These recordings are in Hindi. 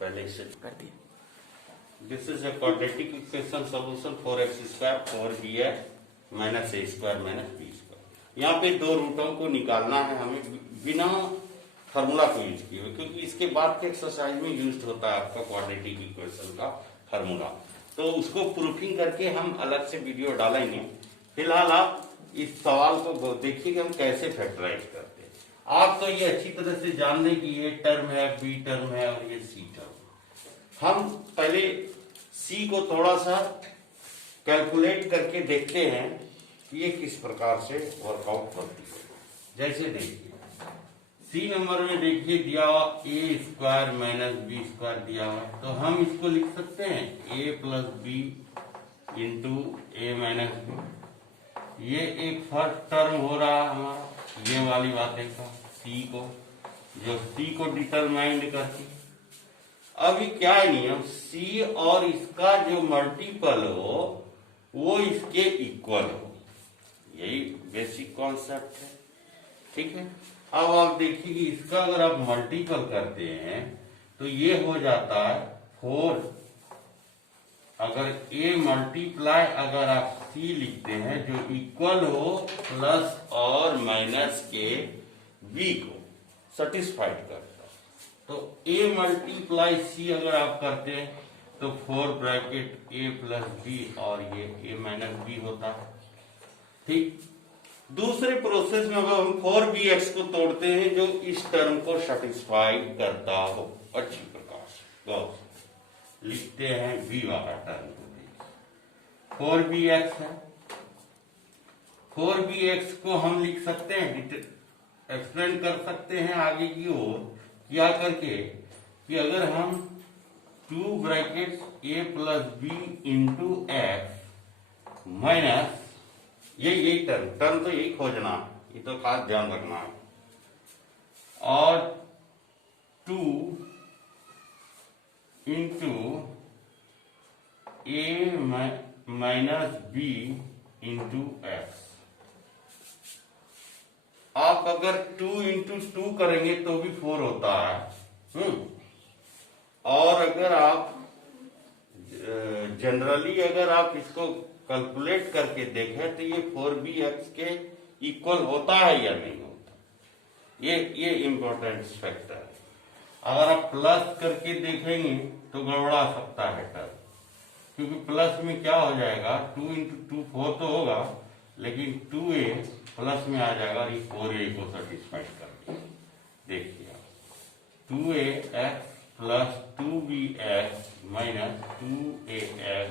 पहले इसे कर दिया। This is a quadratic equation solution 4x² 4bx minus a square minus b square. यहाँ पे दो रूटों को निकालना है हमें बिना फार्मूला को यूज किए हुए, क्योंकि इसके बाद के एक्सरसाइज में यूज होता है आपका क्वाड्रेटिक इक्वेशन का फार्मूला। तो उसको प्रूफिंग करके हम अलग से वीडियो डालेंगे। फिलहाल आप इस सवाल को देखिए कि हम कैसे फैक्टराइज करते हैं। आप तो ये अच्छी तरह से जान लें कि ये टर्म है, बी टर्म है और ये सी टर्म। हम पहले सी को थोड़ा सा कैलकुलेट करके देखते हैं कि ये किस प्रकार से वर्कआउट करती है। जैसे देखिए सी नंबर में देखिए दिया हुआ ए स्क्वायर माइनस बी स्क्वायर दिया हुआ, तो हम इसको लिख सकते हैं ए plus B into a minus B. ये एक फर्स्ट टर्म हो रहा है हमारा, ये वाली बातें का सी को, जो सी को डिटरमाइंड करती। अभी क्या है नियम, सी और इसका जो मल्टीपल हो वो इसके इक्वल हो, यही बेसिक कॉन्सेप्ट है। ठीक है, अब आप देखिए कि इसका अगर आप मल्टीपल करते हैं तो ये हो जाता है 4। अगर a मल्टीप्लाई अगर आप c लिखते हैं जो इक्वल हो प्लस और माइनस के b को सेटिस्फाइड करता है, तो a मल्टीप्लाई c अगर आप करते हैं तो 4 ब्रैकेट a प्लस b और ये a माइनस b होता है। ठीक, दूसरे प्रोसेस में अगर हम 4bx को तोड़ते हैं जो इस टर्म को सेटिस्फाई करता हो अच्छी प्रकार से, तो लिखते हैं b वाला टर्म को। 4bx है, 4bx को हम लिख सकते हैं, एक्सप्लेन कर सकते हैं आगे की ओर क्या करके कि अगर हम 2 bracket a plus b into x minus यही टर्म तो यही खोजना, ये तो खास ध्यान रखना है, और 2 into a minus b into x. आप अगर 2 इंटू 2 करेंगे तो भी 4 होता है। और अगर आप जनरली अगर आप इसको कैलकुलेट करके देखें तो ये 4bx के इक्वल होता है या नहीं होता, ये इंपॉर्टेंट फैक्टर है। अगर आप प्लस करके देखेंगे तो गड़बड़ा सकता है टर्म, क्योंकि प्लस में क्या हो जाएगा 2 इंटू 2 4 तो होगा, लेकिन 2a प्लस में आ जाएगा और ये 4a को सेटिस्फाइड कर देगा। देखिए 2ax plus 2bx minus 2ax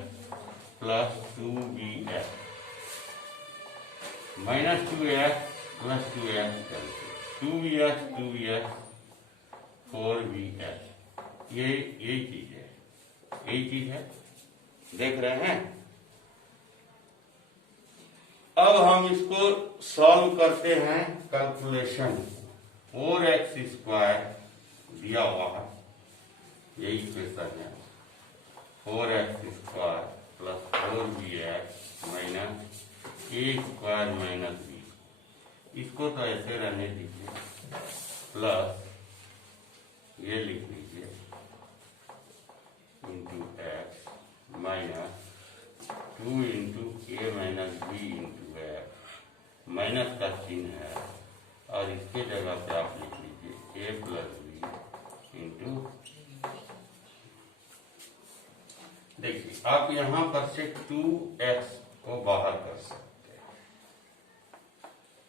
plus 2bx minus 2x plus 2x 2bx 4bx, यही चीज है, यही चीज है, देख रहे हैं। अब हम इसको सॉल्व करते हैं कैलकुलेशन। 4x² दिया हुआ है, यही क्वेश्चन है, 4x² plus 4bx minus a square minus b। इसको तो ऐसे रहने दीजिए, प्लस ये लिख लीजिए into x minus 2 into a minus b into x, minus का चिन्ह है और इसके जगह पे आप लिख लीजिए a प्लस बी इंटू। देखिए आप यहां पर से 2x को बाहर कर सकते हैं,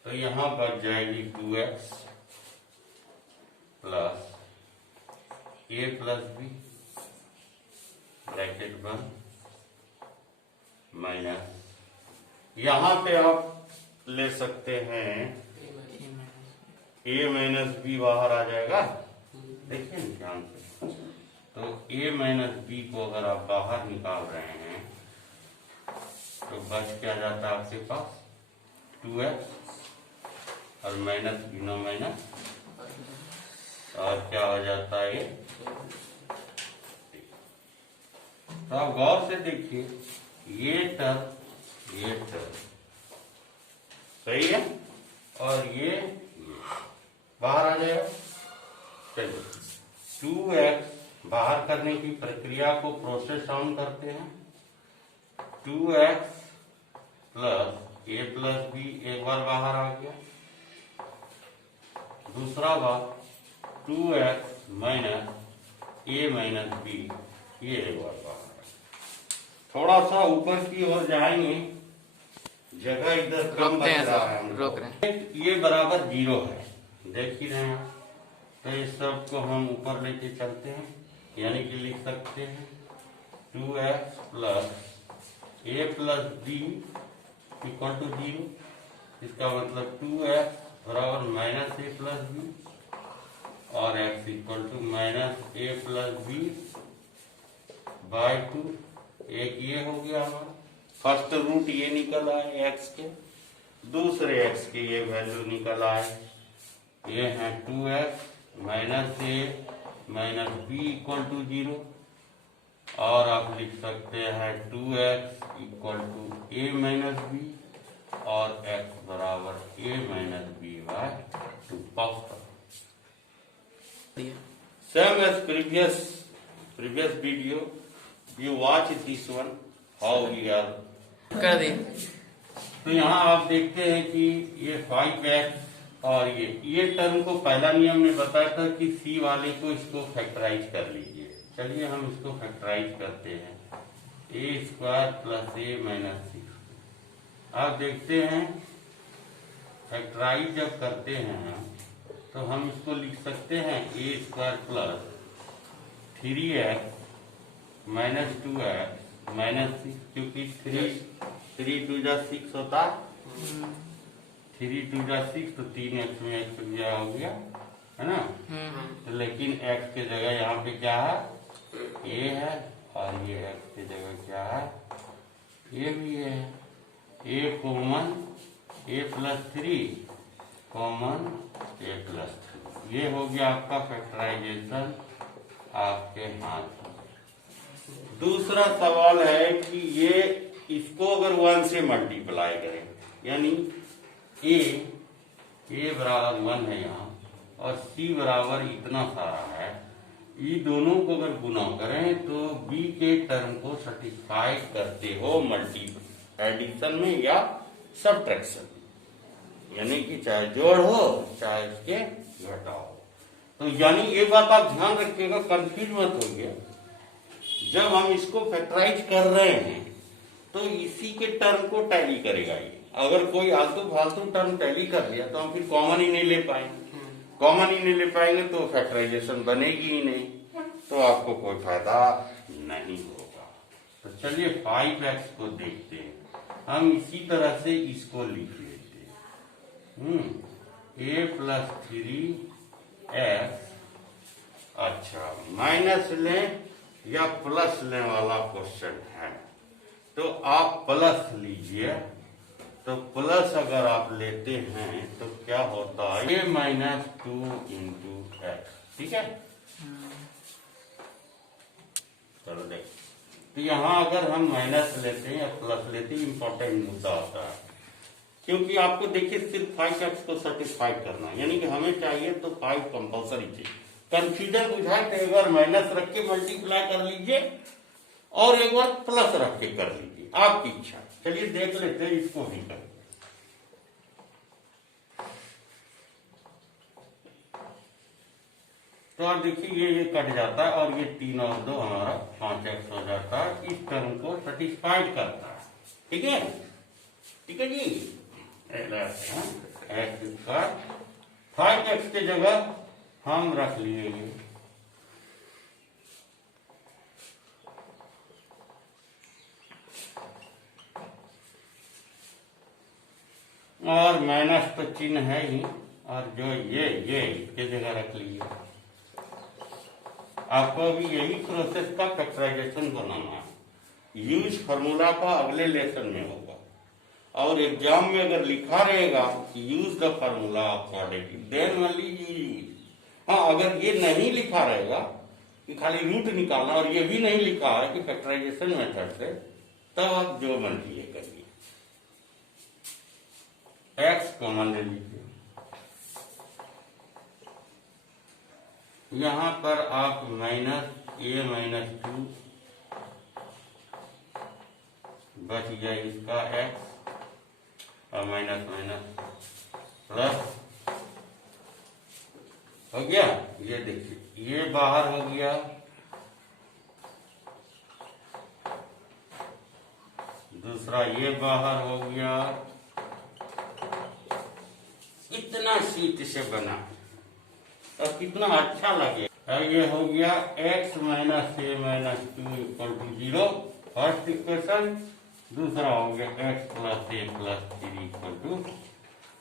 तो यहां बच जाएगी 2x plus a plus B bracket बंद माइनस, यहां पे आप ले सकते हैं a माइनस बी बाहर आ जाएगा। देखिए ध्यान से, तो a माइनस बी को अगर आप बाहर निकाल रहे हैं तो बच क्या जाता है आपके पास 2x और माइनस बिना माइनस, और क्या हो जाता है ये। तो आप गौर से देखिए ये टर्म सही है और ये बाहर आ जाएगा। चलिए 2x बाहर करने की प्रक्रिया को प्रोसेस ऑन करते हैं। 2x plus A plus B एक बार बाहर आ गया, दूसरा बार 2x माइनस ए माइनस बी ये एक बार बाहर आ गया। थोड़ा सा ऊपर की ओर जाएंगे, जगह इधर कम बच रहा है, रोक रहे हैं। ये बराबर 0 है, देख ही रहे हैं। तो इस सब को हम ऊपर लेके चलते हैं, यानी कि लिख सकते हैं 2x plus A plus B equal to 0। इसका मतलब 2x बराबर माइनस ए प्लस बी और x equal to minus A plus B by 2। एक ये हो गया हमारा फर्स्ट रूट, ये निकल आए x के, दूसरे x के ये वैल्यू निकल आए, ये है 2x minus A minus b equal to 0 और आप लिख सकते हैं 2x equal to a minus b और x बराबर a minus b by 2। Same as previous video, you watch this one how we are कर दिए। तो यहाँ आप देखते हैं कि ये 5x और ये टर्म को पहला नियम में बताया था कि सी वाले को इसको फैक्टराइज कर लीजिए। चलिए हम इसको फैक्टराइज करते हैं, a square plus A minus 6। आप देखते हैं फैक्टराइज जब करते हैं तो हम इसको लिख सकते हैं a square plus 3x minus 2x minus 6, क्योंकि 3 2 जा 6 होता है, 3 2 जा 6 तो 3x में x गया हो गया है ना। तो लेकिन x के जगह यहाँ पे क्या है, a है और ये x की जगह क्या है, a भी है। a common a plus 3 common a plus 3, ये हो गया आपका फैक्टराइजेशन आपके हाथ में। दूसरा सवाल है कि ये इसको अगर 1 से मल्टीप्लाई करें, यानी ए बराबर 1 है यहाँ और सी बराबर इतना सारा है, ये दोनों को अगर गुना करें तो बी के टर्म को सेटिस्फाई करते हो एडिशन में या सब्ट्रैक्शन में, यानी कि चाहे जोड़ हो चाहे इसके घटाओ। तो यानी ये बात आप ध्यान रखिएगा, कंफ्यूज मत होइए। जब हम इसको फैक्टराइज कर रहे हैं तो इसी के टर्म को टैली करेगा ये। अगर कोई आलतू फालतू टर्म टैली कर लिया तो हम फिर कॉमन ही नहीं ले पाएंगे, कॉमन ही नहीं ले पाएंगे तो फैक्टराइजेशन बनेगी ही नहीं, तो आपको कोई फायदा नहीं होगा। तो चलिए 5x को देखते हैं, हम इसी तरह से इसको लिख लेते हैं a प्लस 3x। अच्छा, माइनस लें या प्लस लें वाला क्वेश्चन है, तो आप प्लस लीजिए। तो प्लस अगर आप लेते हैं तो क्या होता है, a माइनस 2 इंटू एक्स, ठीक है। चलो देख, तो यहाँ अगर हम माइनस लेते हैं या प्लस लेते हैं, इंपॉर्टेंट मुद्दा होता है, क्योंकि आपको देखिए सिर्फ 5x को सेटिस्फाई करना है, यानी कि हमें चाहिए तो 5 कंपल्सरी चाहिए। कंफ्यूजन बुझाए तो एक बार माइनस रख के मल्टीप्लाई कर लीजिए और एक बार प्लस रख के कर लीजिए, आपकी इच्छा। चलिए देख लेते हैं इसको भी कर। तो आप देखिए ये कट जाता है और ये 3 और 2 हमारा 5x हो जाता है, इस टर्म को सेटिस्फाइड करता है, ठीक है, ठीक है जी। एक्स का 5x के जगह हम रख लिए ये और माइनस तो चिन्ह है ही, और जो ये इसके जगह रख लीजिए। आपको अभी यही प्रोसेस का फैक्टराइजेशन बनाना है, यूज फार्मूला का अगले लेसन में होगा, और एग्जाम में अगर लिखा रहेगा use the formula of quadratic then only use. हाँ, अगर ये नहीं लिखा रहेगा कि खाली रूट निकालना और ये भी नहीं लिखा है कि फैक्टराइजेशन मेथड से, तब आप जो मर्जी ये करिए। एक्स कॉमन ले लीजिए, यहाँ पर आप माइनस ए माइनस 2 बच गया इसका एक्स और माइनस माइनस प्लस हो गया। ये देखिए ये बाहर हो गया, दूसरा ये बाहर हो गया। इतना शीट से बना और कितना अच्छा लगे। और ये हो गया x minus A minus 2 equal to 0 first equation. दूसरा हो गया x plus A plus 3 equal to,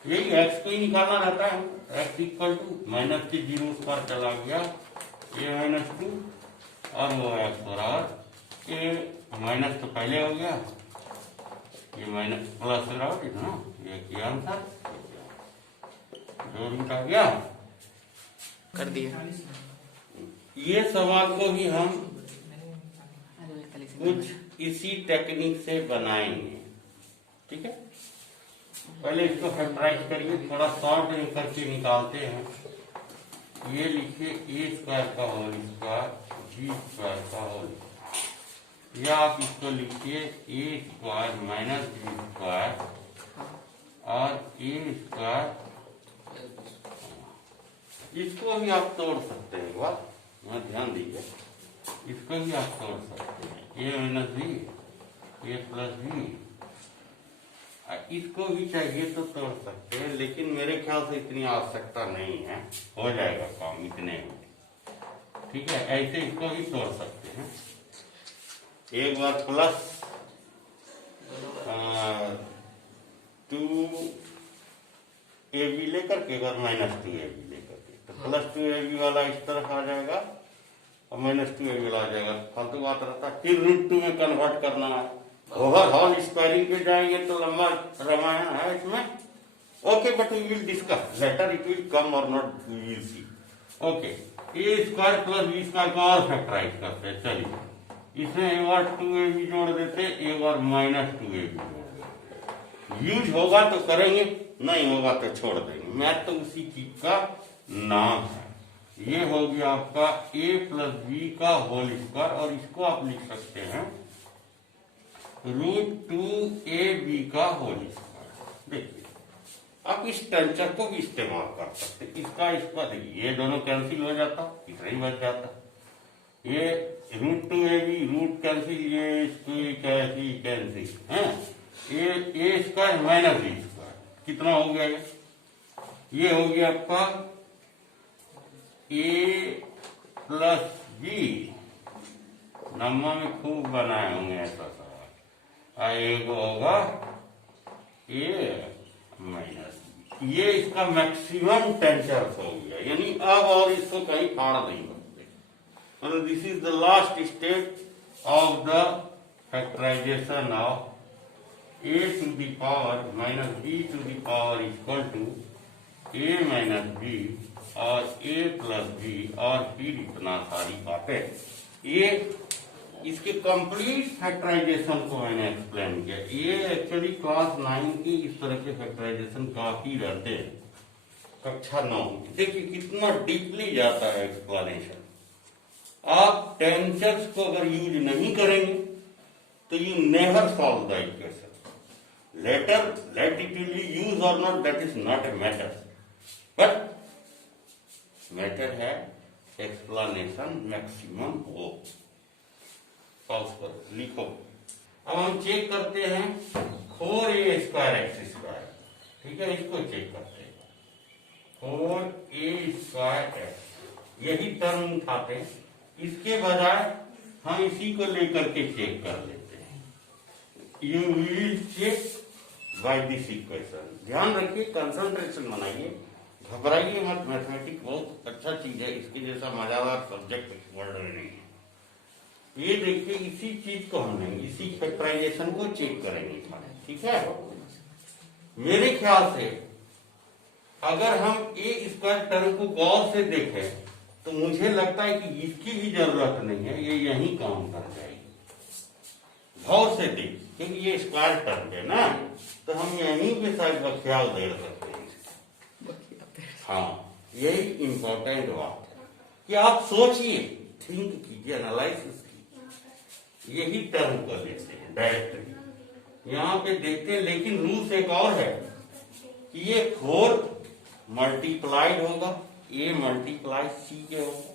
यही x को ही निकालना रहता है। x इक्वल टू माइनस के 0 पर चला गया a माइनस 2 और वो x बराबर a माइनस तो पहले हो गया, ये माइनस प्लस बराबर ना, ये आंसर दो रूट आ गया कर दिया। ये सवाल को ही हम कुछ इसी टेक्निक से बनाएंगे, ठीक है। पहले इसको फैक्टराइज करिए, थोड़ा शॉर्ट करके निकालते हैं। ये लिखिए ए स्क्वायर का होल स्क्वायर बी स्क्वायर का होल, या आप इसको लिखिए ए स्क्वायर माइनस बी स्क्वायर और ए स्क्वायर। इसको भी आप तोड़ सकते हैं, एक बार यहाँ ध्यान दीजिए, इसको भी आप तोड़ सकते हैं। ए माइनस बी ए प्लस बी, इसको भी चाहिए तो तोड़ सकते हैं, लेकिन मेरे ख्याल से इतनी आवश्यकता नहीं है, हो जाएगा काम इतने में, ठीक है। ऐसे इसको भी तोड़ सकते हैं। एक बार प्लस 2ab लेकर के, एक बार माइनस 2ab लेकर के, तो प्लस 2ab वाला इस तरफ आ जाएगा और माइनस 2ab वाला आ जाएगा। फालतू बात रहता है, फिर √2 में कन्वर्ट करना है। ओवरऑल स्क्वायरिंग पे जाएंगे तो लंबा रामायण है इसमें। Okay, but we will discuss later, it will come और not, we will see. Okay, a square plus b square को और फैक्टराइज करते हैं। चलिए इसमें एक बार 2ab जोड़ देते, एक बार माइनस 2ab जोड़ देते। यूज होगा तो करेंगे, नहीं होगा तो छोड़ देंगे। मैथ तो उसी चीज का नाम है। ये हो गया आपका a प्लस बी का होल स्क्वायर, और इसको आप लिख सकते हैं √2ab का होल स्क्वायर। देखिए आप इस टेंसर को भी इस्तेमाल कर सकते, इसका देखिए ये दोनों कैंसिल हो जाता, इतना ही बच जाता। ये √2ab रूट कैंसिल, ये कैंसिल है। ये a square minus B square कितना हो गया, ये हो गया आपका a प्लस बी। नम्मा में खूब बनाए होंगे ऐसा सवाल। एक होगा a माइनस बी, ये इसका मैक्सिमम टेंसर हो गया, यानी अब और इसको कहीं फाड़ नहीं सकते। मतलब this is the last step of the factorisation of a to the power minus b to the power equal to a minus b और a प्लस b, और फिर इतना सारी बातें। ये इसके कंप्लीट फैक्टराइजेशन को मैंने एक्सप्लेन किया। ये एक्चुअली क्लास 9 की इस तरह के फैक्टराइजेशन काफी रहते हैं, कक्षा 9। देखिए कितना डीपली जाता है एक्सप्लेनेशन। आप टेंसर्स को अगर यूज नहीं करेंगे तो you never solve the equation. Later let it will be use और not, that is not a matter, but matter है एक्सप्लेनेशन मैक्सिमम हो। पॉज पर लिखो। अब हम चेक करते हैं 4a स्क्वायर एक्स स्क्वायर, ठीक है, इसको चेक करते हैं। 4a स्क्वायर एक्स, यही टर्म उठाते हैं, इसके बजाय हम इसी को लेकर के चेक कर लेते हैं। You will check by this equation. ध्यान रखिए, कंसंट्रेशन बनाइए, घबराइए मत। मैथमेटिक्स बहुत अच्छा चीज है, इसके जैसा मजादार सब्जेक्ट इस वर्ल्ड में नहीं है। ये देखिए इसी चीज को हमने, इसी फैक्टराइजेशन को चेक करेंगे, ठीक है। मेरे ख्याल से अगर हम ए स्क्वायर टर्म को गौर से देखें तो मुझे लगता है कि इसकी भी जरूरत नहीं है, ये यहीं काम कर जाएगी। गौर से देख, क्योंकि ये स्क्वायर टर्म है ना, तो हम यहीं पे शायद ख्याल दे सकते हैं। हाँ, यही इंपॉर्टेंट बात है कि आप सोचिए थिंक कीजिए, एनालिसिस कीजिए, यही टर्म को लेते हैं डायरेक्टली। यहाँ पे देखते हैं, लेकिन रूल्स एक और है कि ये 4 मल्टीप्लाइड होगा, ए मल्टीप्लाई सी के होगा,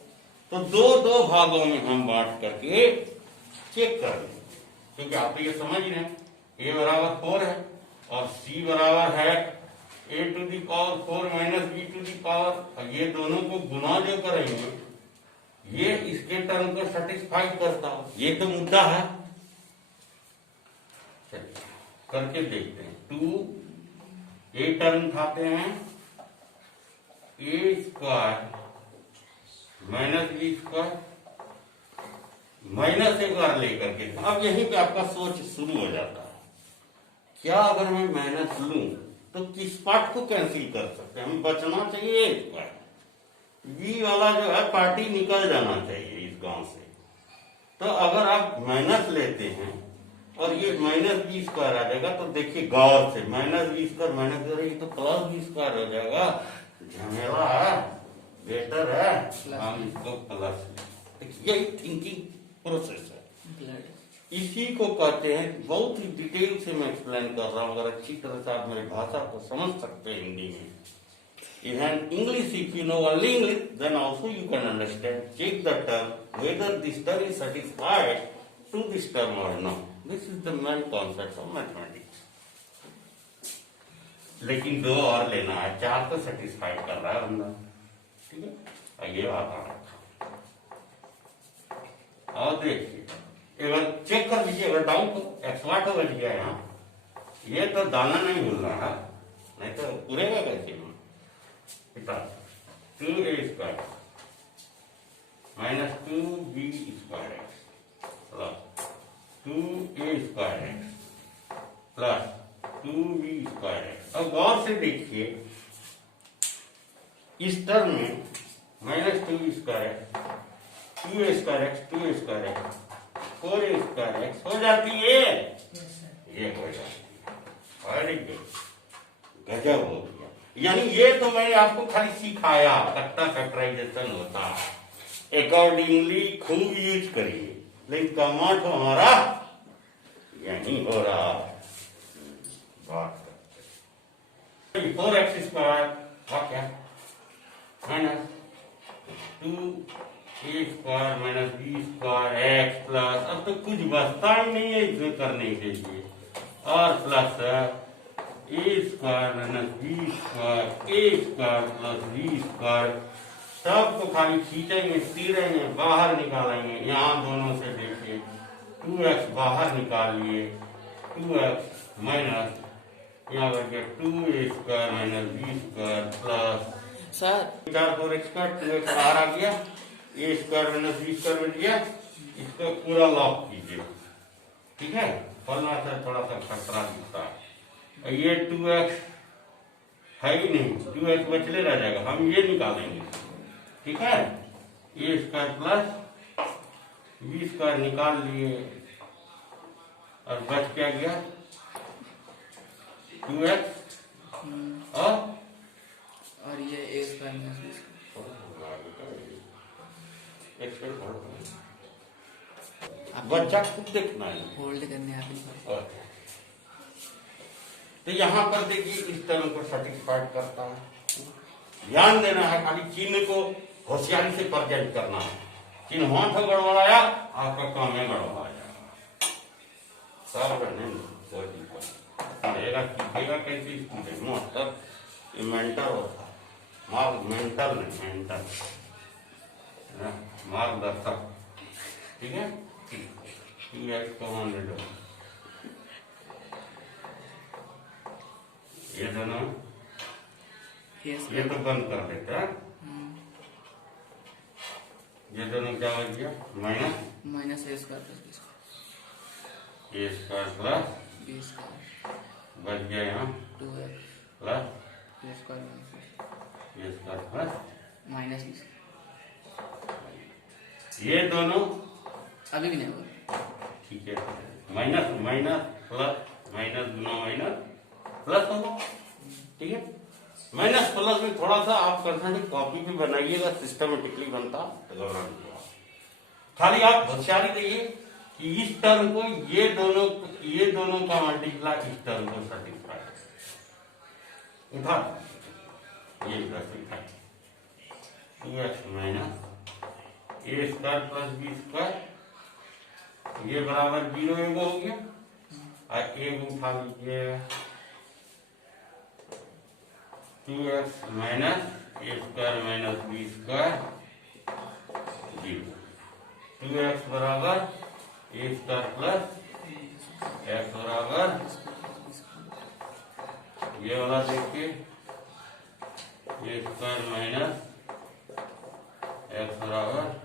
तो दो भागों में हम बांट करके चेक कर लेंगे, क्योंकि आप तो ये समझ रहे हैं ए बराबर 4 है और सी बराबर है a to the power 4 minus B to the power, और ये दोनों को गुना जो करेंगे ये इसके टर्म को सेटिस्फाई करता हो, ये तो मुद्दा है। चलिए करके देखते हैं। 2 ए टर्म उठाते हैं, a square minus B square minus एक बार लेकर के, अब यहीं पे आपका सोच शुरू हो जाता है, क्या अगर मैं माइनस लूं तो किस पार्ट को कैंसिल कर सकते हैं, हमें बचना चाहिए ए स्क्वायर, बी वाला जो है पार्टी निकल जाना चाहिए इस गांव से। तो अगर आप माइनस लेते हैं और ये माइनस बी स्क्वायर आ जाएगा, तो देखिए गौर से माइनस बी स्क्वायर माइनस करेगी तो प्लस बी स्क्वायर हो जाएगा, झमेला है, बेटर है हम इसको प्लस, यही थिंकिंग प्रोसेस है, इसी को कहते हैं। बहुत ही डिटेल से मैं एक्सप्लेन कर रहा हूँ, अगर अच्छी तरह से आप मेरी भाषा को समझ सकते हैं हिंदी में। In English, if you know only English, then also you can understand. Check the term, whether this term is satisfied to this term or not. This is the main concept of mathematics. लेकिन 2 और लेना है, 4 तो सेटिस्फाइड कर रहा है बंदा, ठीक है। ये बात आ रखा, और देखिए एक बार चेक कर लीजिए, अगर डाउट हो एक्सवाट हो गया यहाँ, ये तो दाना नहीं भूलना है, नहीं तो पूरेगा कैसे में 2a square minus 2b square x plus 2a square x plus 2b square x. अब गौर से देखिए, इस टर्म में minus 2b square x, 2a square x, 2a square x, 4a square x हो जाती है, ये हो जाती है, वेरी गुड, गजब हो गया। यानी ये तो मैंने आपको खाली सिखाया, कट्टा फैक्टराइजेशन होता है, अकॉर्डिंगली खूब यूज करिए, लेकिन कमांड तो हमारा यही हो रहा है। बात करते 4x स्क्वायर क्या minus 2a square minus b square x plus, अब तो कुछ बचता ही नहीं है इसमें करने के लिए, और plus a square minus b square a square plus b square, सबको खाली खींचेंगे, तीरेंगे, बाहर निकालेंगे। यहाँ दोनों से देखिए 2x बाहर निकाल लिए, 2x माइनस यहाँ पर 2a square minus b square plus sir 4x square, 2x बाहर आ गया, a square minus b square बन गया, इसको पूरा लॉक कीजिए, ठीक है। फलना से थोड़ा सा खतरा दिखता है, ये 2x है ही नहीं, 2x बचले रह जाएगा, हम ये निकालेंगे, ठीक है। ए स्क्वायर प्लस बी स्क्वायर निकाल लिए, और बच क्या गया 2x और ये a square minus b square, बच्चा खुद देखना है, होल्ड करने आप तो यहाँ पर देखिए इस टर्म को सेटिस्फाइड करता है, ध्यान देना है, खाली चिन्ह को होशियारी से प्रेजेंट करना है, चिन्ह हाथ गड़बड़ाया आपका काम है गड़बड़ाया, सब करने में कोई दिक्कत नहीं, कैसे स्टूडेंट मतलब मेंटर होता है, मार्ग मेंटल नहीं मेंटल मार्गदर्शक, ठीक है। ये दोनों ये तो बंद कर देते हैं, ये दोनों क्या हो गया minus a square plus A square plus b square बच गया यहाँ 2x plus a square A square plus minus b, ये दोनों अभी भी नहीं हुआ, ठीक है। माइनस माइनस प्लस माइनस गुना माइनस प्लस होगा, ठीक है। माइनस प्लस में थोड़ा सा आप करना है, कॉपी भी बनाइएगा, सिस्टमेटिकली बनता तो खाली आप होशियारी दिए कि इस टर्म को ये दोनों का मल्टीप्लाई इस टर्म को सेटिस्फाई उठा ये उठा 2x minus a square plus b square ये बराबर 0 एगो हो गया और एक उठा लीजिए 2x minus a square minus B square 0 2x बराबर ए स्क्वायर प्लस x बराबर ये वाला देखिए ए स्क्वायर माइनस x बराबर